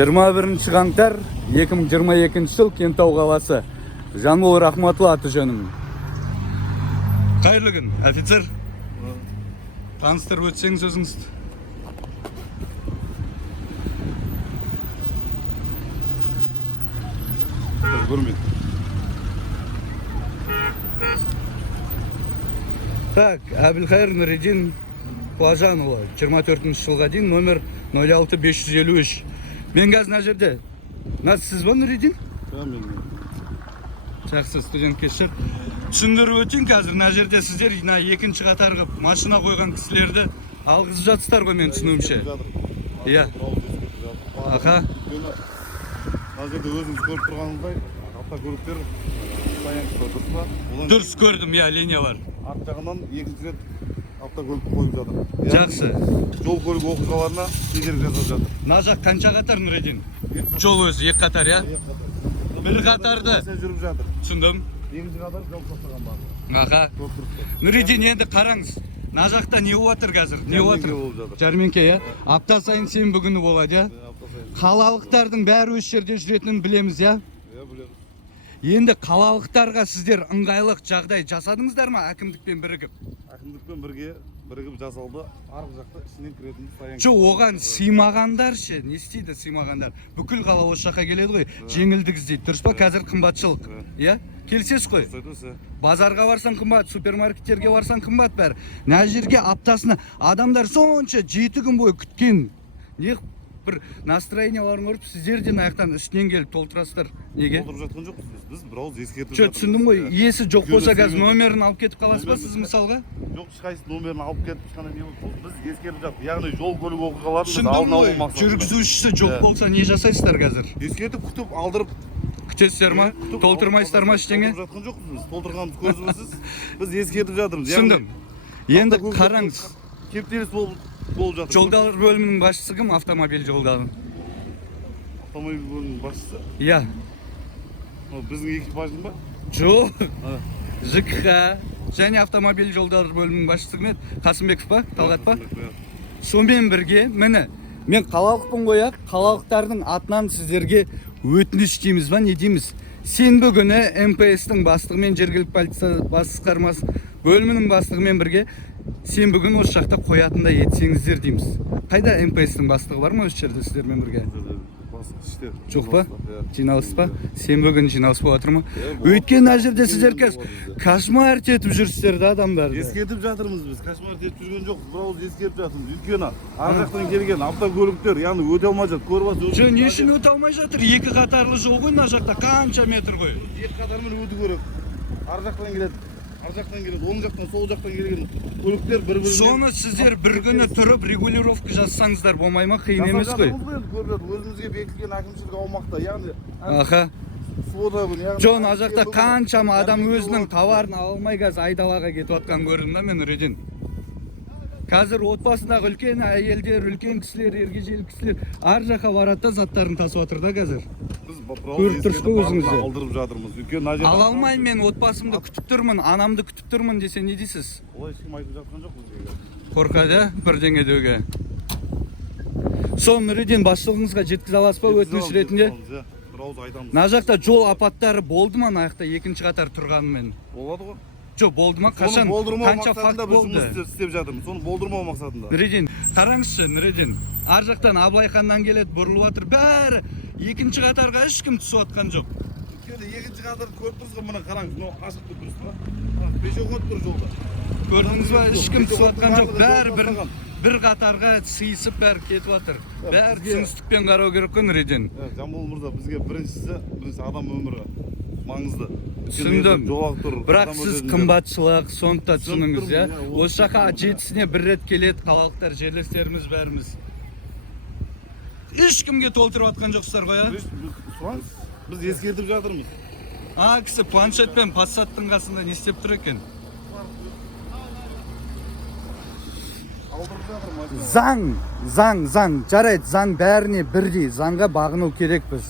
21 қаңтар 2022 жыл Кентау қаласы. Жанбол Рахматұлы аты жөнім. Қайырлы күн, офицер. Таныстырып өтсеңіз өзіңізді. Так, Әбілқайыр Нұридин Плажанұлы, 24 жылға дейін, номер 06553. Мен қазір мына жерде. Сіз ба Нұридин? Мен. Жақсы, студент кешір. Түсіндіріп өтейін, қазір мына жерде сіздер екінші қатарға машина қойған кісілерді алғызып жатсыздар ғой, мен түсінуімше. Иә. Аха. Мына жерде өзіңіз көріп тұрғаныңыздай автокөліктер дұрыс көрдім, иә, линиялар. Арт жағынан екінші рет автокөлік қойып жатыр. Жақсы. Жол көлік оқиғаларына кедергі жасап жатыр. Мына жақ қанша қатар Нұридин? Жол өзі екі қатар, иә? Бір қатарды жүріп жатыр. түсіндім. Екінші қатар жол тастаған бар. Аха. Нұридин, енді қараңыз. Мына жақта не болып жатыр қазір? Не болып жатыр? Жәрмеңке, иә? Апта сайын сенбі күні болады, иә? Қалалықтардың бәрі өз жерде жүретінін білеміз, иә? Иә, білеміз. Енді қалалықтарға сіздер ыңғайлық жағдай жасадыңыздар ма әкімдікпен бірігіп? Әкімдікпен бірігіп жасалды. Арғы жақта ішінен кіретін стоянка. Жоқ, оған сыймағандар ше, не істейді сыймағандар? Бүкіл қала осы жаққа келеді ғой, жеңілдік іздейді, дұрыс па? Қазір қымбатшылық, иә? Келсесіз ғой? Базарға барсаң қымбат, супермаркеттерге барсаң қымбат бәрі. Мына жерге аптасына адамдар сонша 7 күн бойы күткен. Не бір настроенияларын көріп, сіздер де аяқтан үстінен келіп толтырасыздар. Неге? Толтырып жатқан жоқпыз. Біз бірауыз ескертіп жатырмыз. Түсіндім ғой, иесі жоқ болса қазір номерін алып кетіп қаласыз ба сіз мысалға? Жоқ, ешқайсысы номерін алып кетіп ешқандай не болды. Біз ескертіп жатырмыз. Яғни жол көлік оқиғаларын алдын алу мақсатында. Жүргізушісі жоқ болса не жасайсыздар қазір? Ескертіп, күтіп, алдырып күтесіздер ма? Толтырмайсыздар ма ештеңе? Толтырып жатқан жоқпыз біз. Толтырғанымыз көрсіз. Біз ескертіп жатырмыз. Түсіндім. Енді қараңыз. Кептеліс болып жатыр. Жолдалар бөлімінің басшысы кім? Автомобиль жолдары. Автомобиль бөлімінің басшысы? Иә. Біздің экипаждың ба? Жоқ. ЖКХ және автомобиль жолдары бөлімінің басшысы кім еді? Қасымбеков па? Талғат па? Сонымен бірге, міне, мен қалалықпын ғой, қалалықтардың атынан сіздерге өтініш дейміз ба, не дейміз? Сенбі күні МПС-тің бастығымен, жергілікті полиция басқармасы бөлімінің бастығымен бірге сенбі күні осы жақта қоятындай етсеңіздер дейміз. Қайда МПС-тің бастығы бар ма осы жерде сіздермен бірге? Жоқ па? Жиналыс па? Сенбі күні жиналыс болып жатыр ма? Өйткені мына жерде сіздер кошмар етіп жүрсіздер да адамдарды. Ескертіп жатырмыз біз. Кошмар етіп жүрген жоқ. Бірауыз ескертіп жатырмыз. Өйткені ар жақтан келген автокөліктер, яғни өте алмай жатыр. Көріп жатсыз. Жоқ, не үшін өте алмай жатыр? Екі қатарлы жол ғой, мына жақта қанша метр ғой? Екі қатармен өту керек. Ар жақтан келеді. Ар жақтан келеді, оң жақтан, сол жақтан келген көліктер бір-біріне. Соны сіздер бір күні тұрып регулировка жасасаңыздар болмай ма? Қиын емес қой. Өзімізге бекітілген әкімшілік аумақта, яғни аха. Жоқ, мына жақта қаншама адам өзінің товарын алмай қазір айдалаға кетіп жатқан көрдім да мен Нұридин. Қазір отбасындағы үлкен әйелдер, үлкен кісілер, ергежейлі кісілер ар жаққа барады да заттарын тасып жатыр да қазір. Көріп тұрсыз ғой өзіңізде. Алдырып жатырмыз. Ала алмаймын, мен отбасымды күтіп тұрмын, анамды күтіп тұрмын десе не дейсіз? Олай ешкім айтып жатқан жоқ бізге. Қорқады, бірдеңе деуге. Сол Нұридин басшылығыңызға жеткізе аласыз ба өтініш ретінде? Мына жақта жол апаттары болды ма мына жақта екінші қатар тұрғанымен? Болады ғой. Жоқ, болды ма? Қашан? Қанша факт болды? Істеп жатырмыз. Соны болдырмау мақсатында. Нұридин, қараңызшы, Нұридин. Ар жақтан Абылайханнан келеді, бұрылып жатыр. Бәрі екінші қатарға ешкім түсіп жатқан жоқ. Екінші қатарды көріп тұрсыз ғой, мына қараңыз, мынау ашық тұр тұрсыз ба? Пешеход тұр жолда. Көрдіңіз ба? Ешкім түсіп жатқан жоқ. Бәрі бір қатарға сыйысып бәрі кетіп жатыр. Бәрі түсіністікпен қарау керек қой, Нұридин. Жамбол мырза, бізге бірінші адам өмірі маңызды. Түсіндім. Бірақ сіз қымбатшылық, сондықтан түсініңіз, иә? Осы жаққа жетісіне бір рет келеді қалалықтар, жерлестеріміз бәріміз. Ешкімге толтырып жатқан жоқсыздар ғой, иә? Біз ескертіп жатырмыз. Кісі планшетпен Passаттың қасында не істеп тұр екен? Заң, жарайды, заң бәріне бірдей, заңға бағыну керекпіз.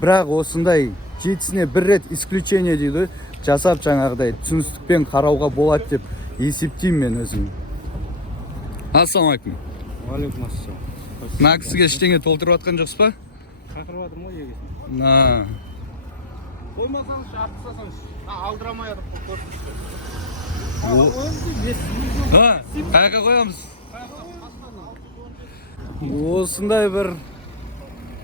Бірақ осындай жетісіне бір рет исключение дейді, жасап жаңағыдай түсіністікпен қарауға болады деп есептеймін мен өзім. Ассалаумалейкум. Алейкум ассалам. Мына кісіге ештеңе толтырып жатқан жоқсыз ба? Шақырып жатырмын ғой егесін. Қоймасаңыз, артық тастасаңыз. Алдырамай жатып көрсетті. Қайаққа қоямыз? Осындай бір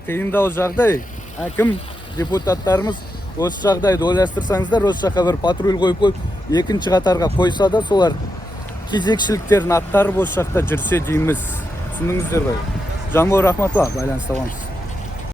қиындау жағдай. Әкім, депутаттарымыз осы жағдайды ойластырсаңыздар, осы жаққа бір патруль қойып, екінші қатарға қойса да, солар кезекшіліктерін аттарып осы жақта жүрсе дейміз. Түсіндіңіздер ғой. Жанбол Рахматулла, байланысты боламыз.